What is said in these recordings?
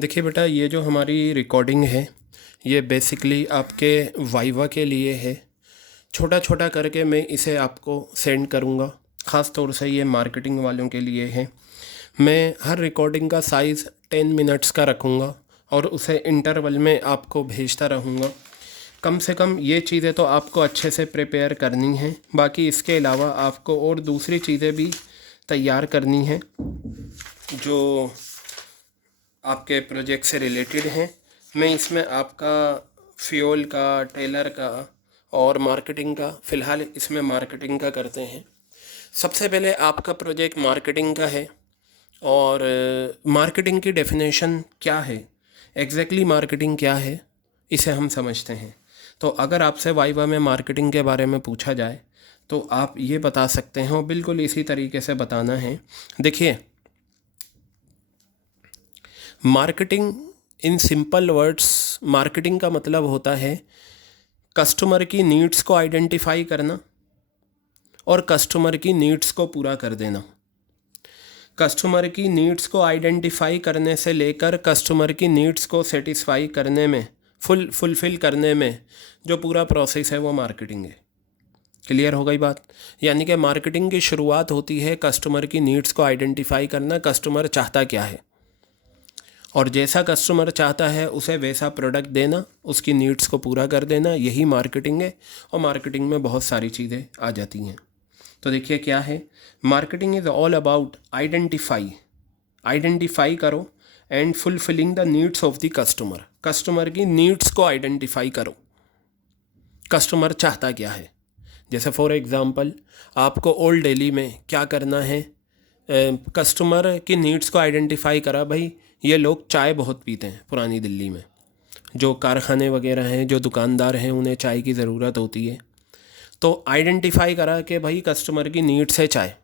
देखिए बेटा, ये जो हमारी रिकॉर्डिंग है ये बेसिकली आपके वाइवा के लिए है। छोटा छोटा करके मैं इसे आपको सेंड करूँगा। ख़ास तौर से ये मार्केटिंग वालों के लिए है। मैं हर रिकॉर्डिंग का साइज़ 10 मिनट्स का रखूँगा और उसे इंटरवल में आपको भेजता रहूँगा। कम से कम ये चीज़ें तो आपको अच्छे से प्रिपेयर करनी है। बाकी इसके अलावा आपको और दूसरी चीज़ें भी तैयार करनी है जो आपके प्रोजेक्ट से रिलेटेड हैं। मैं इसमें आपका फ्यूल का, टेलर का और मार्केटिंग का, फ़िलहाल इसमें मार्केटिंग का करते हैं। सबसे पहले आपका प्रोजेक्ट मार्केटिंग का है और मार्केटिंग की डेफिनेशन क्या है, एग्जैक्टली मार्केटिंग क्या है, इसे हम समझते हैं। तो अगर आपसे वाइवा में मार्केटिंग के बारे में पूछा जाए तो आप ये बता सकते हैं और बिल्कुल इसी तरीके से बताना है। देखिए, marketing in simple words, marketing का मतलब होता है कस्टमर की नीड्स को आइडेंटिफाई करना और कस्टमर की नीड्स को पूरा कर देना। कस्टमर की नीड्स को आइडेंटिफाई करने से लेकर कस्टमर की नीड्स को सेटिस्फाई करने में, फुलफ़िल करने में जो पूरा प्रोसेस है वो मार्केटिंग है। क्लियर हो गई बात? यानी कि मार्केटिंग की शुरुआत होती है कस्टमर की नीड्स को आइडेंटिफाई करना, कस्टमर चाहता क्या है और जैसा कस्टमर चाहता है उसे वैसा प्रोडक्ट देना, उसकी नीड्स को पूरा कर देना, यही मार्केटिंग है। और मार्केटिंग में बहुत सारी चीज़ें आ जाती हैं। तो देखिए क्या है, marketing is all about identify करो and fulfilling the needs of the customer. Customer की नीड्स को आइडेंटिफाई करो, कस्टमर चाहता क्या है। जैसे फॉर एग्ज़ाम्पल आपको ओल्ड दिल्ली में क्या करना है, कस्टमर की नीड्स को आइडेंटिफाई करा, भाई ये लोग चाय बहुत पीते हैं। पुरानी दिल्ली में जो कारखाने वगैरह हैं, जो दुकानदार हैं, उन्हें चाय की ज़रूरत होती है। तो आइडेंटिफाई करा कि भाई कस्टमर की नीड्स है चाय।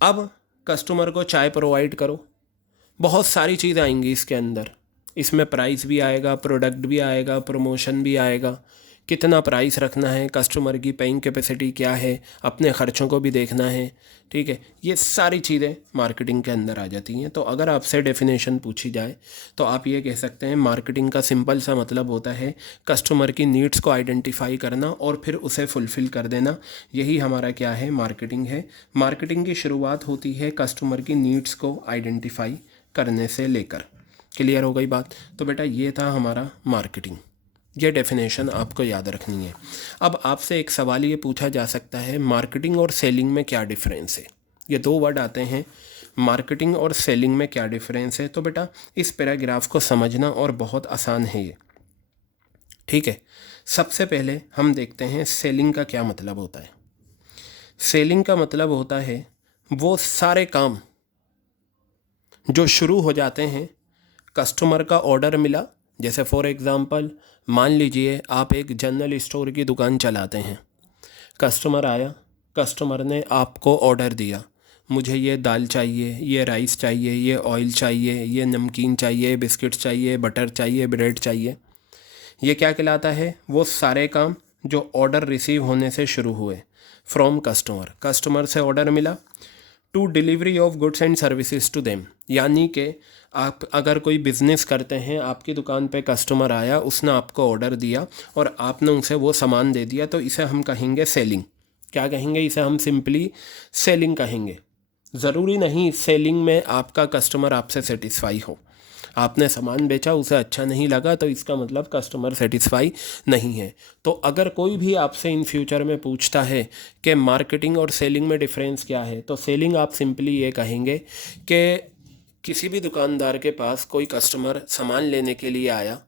अब कस्टमर को चाय प्रोवाइड करो। बहुत सारी चीज़ें आएंगी इसके अंदर, इसमें प्राइस भी आएगा, प्रोडक्ट भी आएगा, प्रमोशन भी आएगा, कितना प्राइस रखना है, कस्टमर की पेइंग कैपेसिटी क्या है, अपने ख़र्चों को भी देखना है। ठीक है, ये सारी चीज़ें मार्केटिंग के अंदर आ जाती हैं। तो अगर आपसे डेफिनेशन पूछी जाए तो आप ये कह सकते हैं मार्केटिंग का सिंपल सा मतलब होता है कस्टमर की नीड्स को आइडेंटिफाई करना और फिर उसे फुलफ़िल कर देना। यही हमारा क्या है, मार्केटिंग है। मार्केटिंग की शुरुआत होती है कस्टमर की नीड्स को आइडेंटिफाई करने से लेकर। क्लियर हो गई बात? तो बेटा ये था हमारा मार्केटिंग, ये डेफिनेशन आपको याद रखनी है। अब आपसे एक सवाल ये पूछा जा सकता है, मार्केटिंग और सेलिंग में क्या डिफरेंस है। ये दो वर्ड आते हैं, मार्केटिंग और सेलिंग में क्या डिफरेंस है। तो बेटा इस पैराग्राफ को समझना और बहुत आसान है ये। ठीक है, सबसे पहले हम देखते हैं सेलिंग का क्या मतलब होता है। सेलिंग का मतलब होता है वो सारे काम जो शुरू हो जाते हैं, कस्टमर का ऑर्डर मिला। जैसे फॉर एग्ज़ाम्पल मान लीजिए आप एक जनरल स्टोर की दुकान चलाते हैं, कस्टमर आया, कस्टमर ने आपको ऑर्डर दिया, मुझे ये दाल चाहिए, ये राइस चाहिए, ये ऑयल चाहिए, ये नमकीन चाहिए, बिस्किट चाहिए, बटर चाहिए, ब्रेड चाहिए। ये क्या कहलाता है, वो सारे काम जो ऑर्डर रिसीव होने से शुरू हुए फ्रॉम कस्टमर। कस्टमर से ऑर्डर मिला to delivery of goods and services to them. यानी कि आप अगर कोई बिज़नेस करते हैं, आपकी दुकान पे कस्टमर आया, उसने आपको ऑर्डर दिया और आपने उसे वो सामान दे दिया, तो इसे हम कहेंगे सेलिंग। क्या कहेंगे, इसे हम सिंपली सेलिंग कहेंगे। ज़रूरी नहीं सेलिंग में आपका कस्टमर आपसे सेटिस्फाई हो। आपने सामान बेचा, उसे अच्छा नहीं लगा, तो इसका मतलब कस्टमर सेटिस्फाई नहीं है। तो अगर कोई भी आपसे इन फ्यूचर में पूछता है कि मार्केटिंग और सेलिंग में डिफरेंस क्या है, तो सेलिंग आप सिंपली ये कहेंगे कि किसी भी दुकानदार के पास कोई कस्टमर सामान लेने के लिए आया,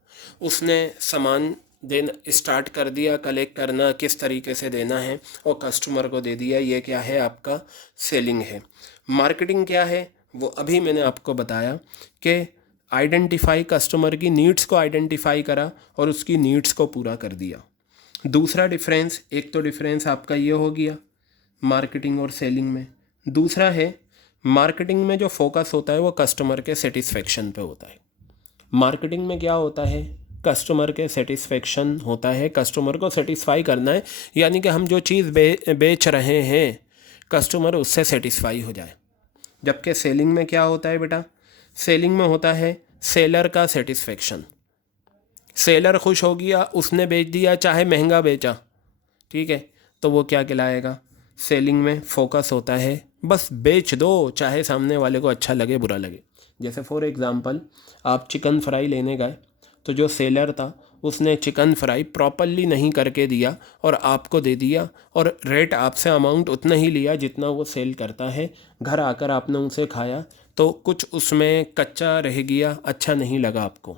उसने सामान देना स्टार्ट कर दिया, कलेक्ट करना किस तरीके से देना है और कस्टमर को दे दिया, ये क्या है, आपका सेलिंग है। मार्केटिंग क्या है, वो अभी मैंने आपको बताया कि आइडेंटिफाई, कस्टमर की नीड्स को आइडेंटिफाई करा और उसकी नीड्स को पूरा कर दिया। दूसरा डिफरेंस, एक तो डिफरेंस आपका ये हो गया मार्केटिंग और सेलिंग में। दूसरा है मार्केटिंग में जो फोकस होता है वो कस्टमर के सेटिस्फेक्शन पे होता है। मार्केटिंग में क्या होता है, कस्टमर के सेटिस्फेक्शन होता है, कस्टमर को सेटिस्फाई करना है, यानी कि हम जो चीज़ बेच रहे हैं कस्टमर उससे सेटिस्फाई हो जाए। जबकि सेलिंग में क्या होता है बेटा, सेलिंग में होता है सेलर का सेटिस्फेक्शन। सेलर खुश हो गया, उसने बेच दिया चाहे महंगा बेचा, ठीक है, तो वो क्या कहलाएगा? सेलिंग में फोकस होता है, बस बेच दो चाहे सामने वाले को अच्छा लगे बुरा लगे। जैसे फॉर एग्ज़ाम्पल आप चिकन फ्राई लेने गए, तो जो सेलर था उसने चिकन फ्राई प्रॉपरली नहीं करके दिया और आपको दे दिया, और रेट आपसे अमाउंट उतना ही लिया जितना वो सेल करता है। घर आकर आपने उसे खाया तो कुछ उसमें कच्चा रह गया, अच्छा नहीं लगा आपको।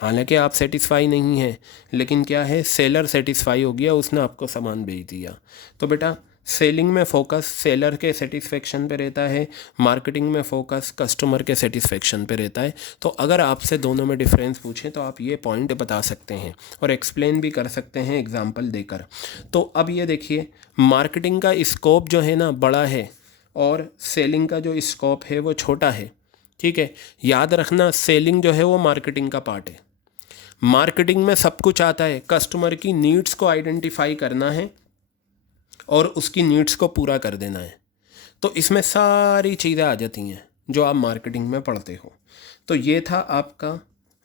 हालांकि आप सेटिस्फाई नहीं हैं, लेकिन क्या है, सेलर सेटिस्फाई हो गया, उसने आपको सामान बेच दिया। तो बेटा सेलिंग में फोकस सेलर के सेटिस्फेक्शन पे रहता है, मार्केटिंग में फोकस कस्टमर के सेटिस्फेक्शन पे रहता है। तो अगर आपसे दोनों में डिफरेंस पूछें तो आप ये पॉइंट बता सकते हैं और एक्सप्लेन भी कर सकते हैं एग्जांपल देकर। तो अब ये देखिए, मार्केटिंग का स्कोप जो है ना बड़ा है और सेलिंग का जो स्कोप है वो छोटा है, ठीक है। याद रखना, सेलिंग जो है वो मार्केटिंग का पार्ट है। मार्केटिंग में सब कुछ आता है, कस्टमर की नीड्स को आइडेंटिफाई करना है और उसकी नीड्स को पूरा कर देना है। तो इसमें सारी चीज़ें आ जाती हैं जो आप मार्केटिंग में पढ़ते हो। तो ये था आपका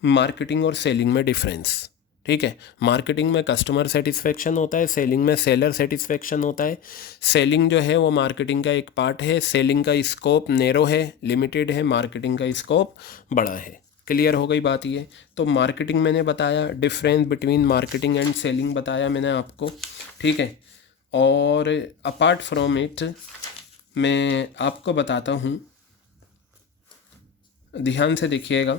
मार्केटिंग और सेलिंग में डिफरेंस, ठीक है। मार्केटिंग में कस्टमर सेटिस्फेक्शन होता है, सेलिंग में सेलर सेटिस्फेक्शन होता है। सेलिंग जो है वो मार्केटिंग का एक पार्ट है, सेलिंग का स्कोप नैरो है, लिमिटेड है, मार्केटिंग का स्कोप बड़ा है। क्लियर हो गई बात ये? तो मार्केटिंग मैंने बताया, difference between marketing and selling बताया मैंने आपको, ठीक है। और अपार्ट फ्रॉम इट मैं आपको बताता हूँ, ध्यान से देखिएगा,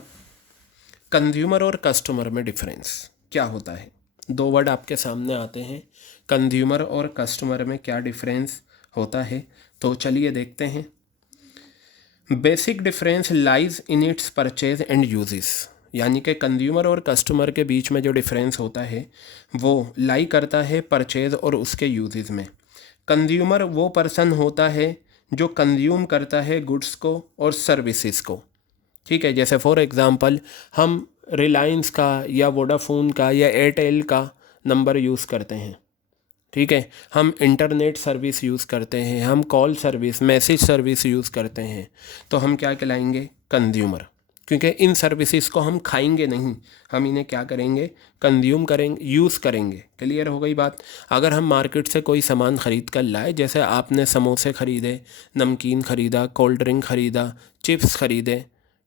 कंज्यूमर और कस्टमर में डिफरेंस क्या होता है। दो वर्ड आपके सामने आते हैं, कंज्यूमर और कस्टमर में क्या डिफरेंस होता है। तो चलिए देखते हैं। Basic difference lies in its purchase and uses, यानी कि कंज्यूमर और कस्टमर के बीच में जो डिफरेंस होता है वो लाई करता है परचेज और उसके यूजेस में। कंज्यूमर वो पर्सन होता है जो कंज्यूम करता है गुड्स को और सर्विसेज को, ठीक है। जैसे फॉर एग्ज़ाम्पल हम रिलायंस का या वोडाफोन का या एयरटेल का नंबर यूज़ करते हैं, ठीक है। हम इंटरनेट सर्विस यूज़ करते हैं, हम call service, message service use करते हैं, तो हम क्या कहलाएंगे? कंज्यूमर। क्योंकि इन सर्विसेज को हम खाएंगे नहीं, हम इन्हें क्या करेंगे? कंज्यूम करेंगे, यूज़ करेंगे। क्लियर हो गई बात? अगर हम मार्केट से कोई सामान ख़रीद कर लाए, जैसे आपने समोसे ख़रीदे, नमकीन ख़रीदा, कोल्ड ड्रिंक ख़रीदा, चिप्स ख़रीदे,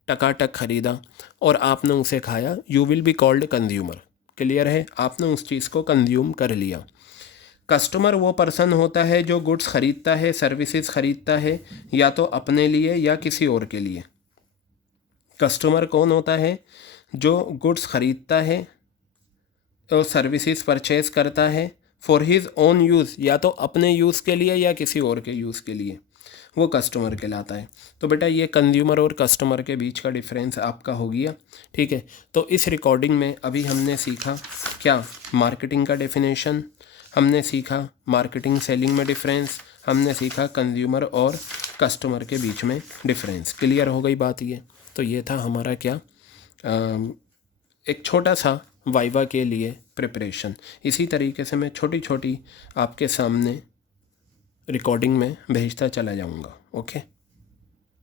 टकाटक ख़रीदा और आपने उसे खाया, you will be called consumer. Clear है? आपने उस चीज़ को कंज्यूम कर लिया। कस्टमर वो पर्सन होता है जो गुड्स ख़रीदता है, सर्विसेज ख़रीदता है, या तो अपने लिए या किसी और के लिए। कस्टमर कौन होता है? जो गुड्स ख़रीदता है और सर्विसेज परचेज करता है फॉर हिज ओन यूज़, या तो अपने यूज़ के लिए या किसी और के यूज़ के लिए, वो कस्टमर कहलाता है। तो बेटा ये कंज्यूमर और कस्टमर के बीच का डिफरेंस आपका हो गया, ठीक है। तो इस रिकॉर्डिंग में अभी हमने सीखा क्या? मार्केटिंग का डेफिनेशन, हमने सीखा मार्केटिंग सेलिंग में डिफरेंस, हमने सीखा कंज्यूमर और कस्टमर के बीच में डिफरेंस। क्लियर हो गई बात ये? तो ये था हमारा क्या, एक छोटा सा वाइवा के लिए प्रिपरेशन। इसी तरीके से मैं छोटी छोटी आपके सामने रिकॉर्डिंग में भेजता चला जाऊँगा। ओके।